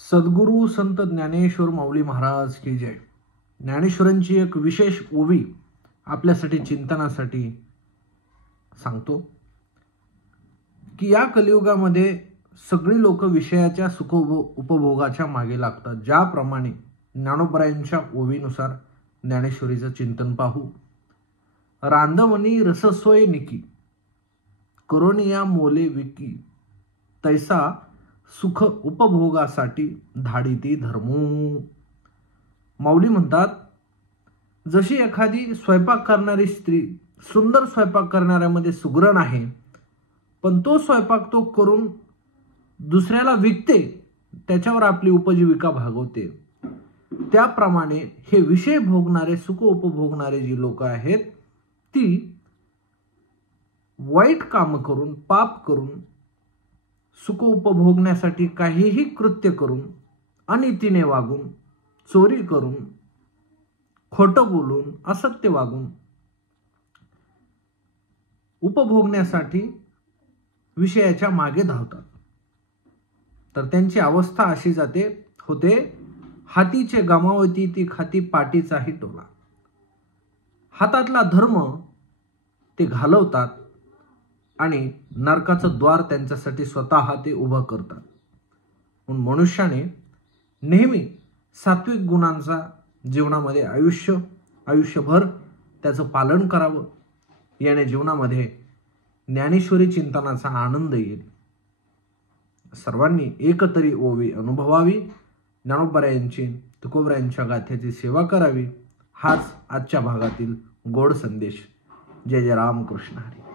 सद्गुरू संत ज्ञानेश्वर माऊली महाराज की जय। ज्ञानेश्वरांची एक विशेष ओवी आपल्यासाठी चिंतनासाठी सांगतो की या कलियुगामध्ये सगळी लोक विषयाच्या सुख उपभोगाच्या मागे लागतात। ज्याप्रमाणे ज्ञानोबरायांच्या ओवीनुसार ज्ञानेश्वरीचं चिंतन पाहू। रांदवणी रससोय निकी करोनिया मोले विकी तैसा सुख उपभोगासाठी धाडिती धर्मू। माऊली म्हणतात, जशी एखादी स्वयंपाक करणारी स्त्री सुंदर स्वयंपाक करणाऱ्यामध्ये सुगरण आहे, पण तो स्वयंपाक तो करून दुसऱ्याला विकते, त्याच्यावर आपली उपजीविका भागवते, त्याप्रमाणे हे विषय भोगणारे सुख उपभोगणारे जी लोक आहेत ती वाईट काम करून पाप करून सुख उपभोगण्यासाठी काहीही कृत्य करून अनितीने वागून चोरी करून खोटं बोलून असत्य वागून उपभोगण्यासाठी विषयाच्या मागे धावतात। तर त्यांची अवस्था अशी होते, हातीचे गमावती ती खाती पाटीचाही टोला। हातातला धर्म ते घालवतात आणि नरकाचं द्वार त्यांच्यासाठी स्वतः ते उभं करतात। म्हणून मनुष्याने नेहमी सात्विक गुणांचा जीवनामध्ये आयुष्यभर त्याचं पालन करावं। याने जीवनामध्ये ज्ञानेश्वरी चिंतनाचा आनंद येईल। सर्वांनी एकतरी ओवी अनुभवावी, ज्ञानोबरायांची तुकोबरायांच्या गाथेची सेवा करावी। हाच आजच्या भागातील गोड संदेश। जय जय रामकृष्ण हरी।